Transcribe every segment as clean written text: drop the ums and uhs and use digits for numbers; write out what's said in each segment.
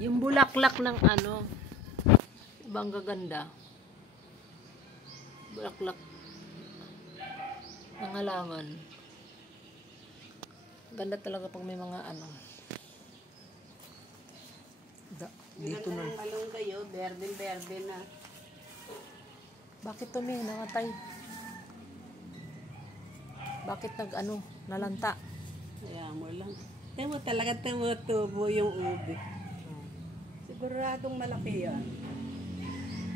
Yung bulaklak ng ano, ibang gaganda. Bulaklak ng halaman. Ganda talaga pag may mga ano. Dito na. Along kayo, berde na. Bakit to may namatay? Bakit nag-ano, nalanta? Kaya mo lang. Talaga tumutubo yung ubi. Siguradong malaki yan.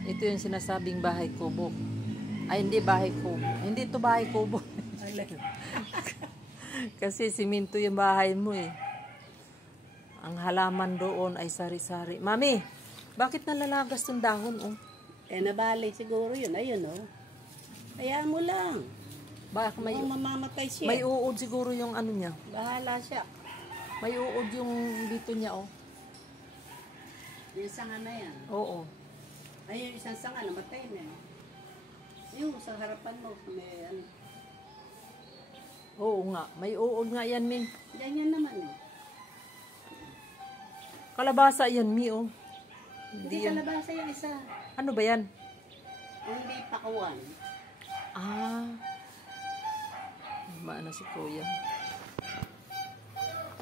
Ito yung sinasabing bahay kubo. Ay, hindi bahay kubo. Hindi ito bahay kubo. Kasi siminto yung bahay mo eh. Ang halaman doon ay sari-sari. Mami, bakit nalalagas yung dahon oh? Nabali siguro yun. Ayun oh. Kaya mo lang. Baka may mamamatay siya. May uod siguro yung ano niya. Bahala siya. May uod yung dito niya oh. Yung sanga na yan. Oo. Ay, yung isang sanga namatay na. Yung sa harapan mo, may ano. Oo nga. May uod nga yan, Mi. Ganyan naman eh. Kalabasa yan, Mi, oh. Hindi kalabasa yung isa. Ano ba yan? Hindi pakuwan. Ah. Maano si Kuya.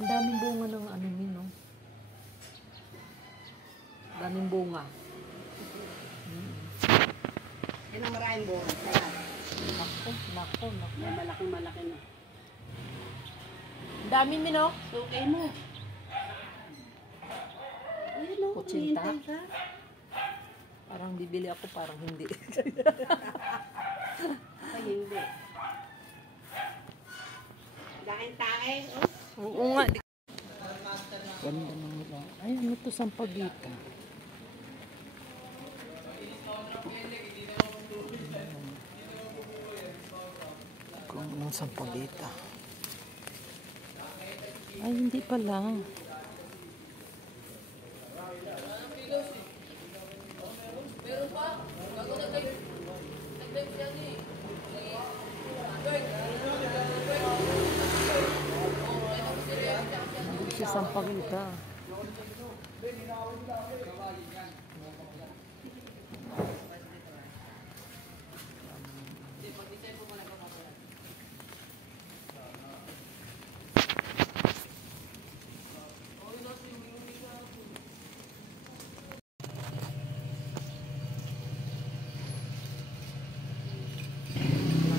Ang daming bunga ng ano, Mi, no? Daming bunga. Yan ang maraming bunga. Nako. May malaki na. Ang dami, Mi, no? Sukay mo. Ayun o, Kutsinta? hihintay ka. Parang bibili ako, parang hindi. Ay, hindi. Dahil tae, oh. Oo nga. Ganda ng nila. Ay, ano to, sampagita? Kung anong sampagita. Ay, hindi pala. Si sampagita.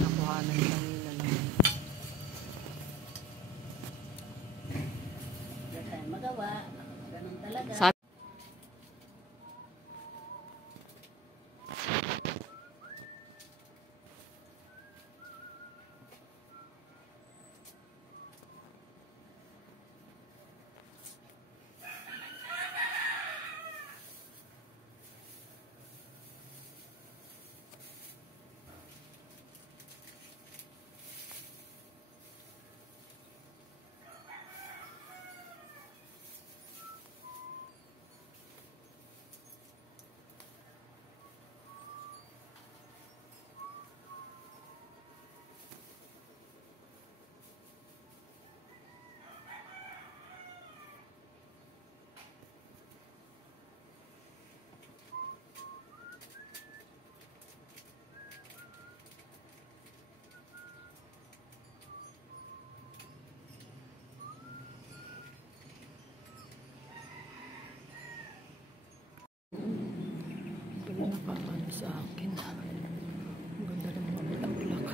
Nakuhanan kanina naman. Wala tayong magawa. Ganun talaga. Wala nakakano sa akin. Ang ganda ng mga bulaklak.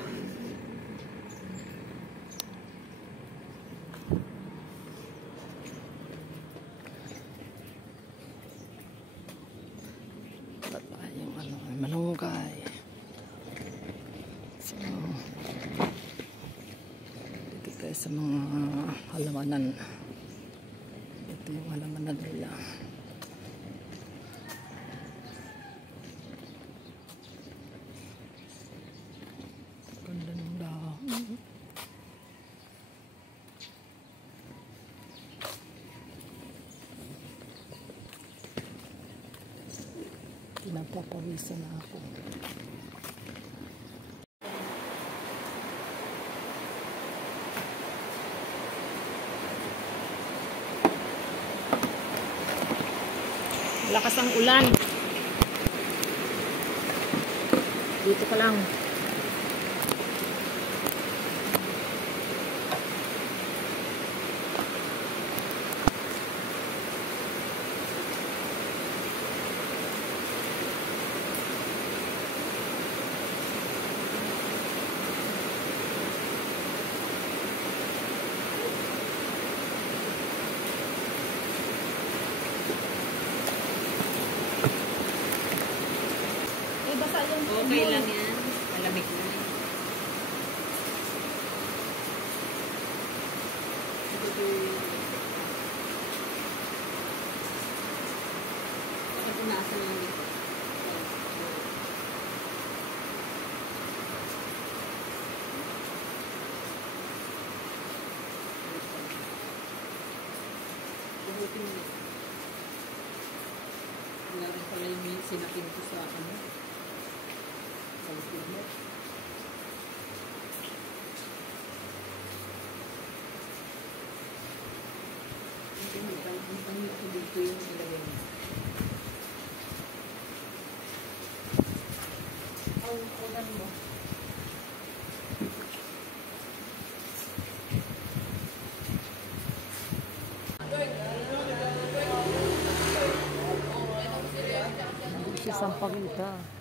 Wala yung ano, malunggay. So, dito tayo sa mga halamanan. Ito yung halamanan nila. Ganda ng dahon. Pinapapawisan na ako. Lakas ang ulan. Dito ka lang. Okay lang yan. Malamig na. Kapag nasa na wala rin pala yung sinapin ko sa ano. Si Sampaguita.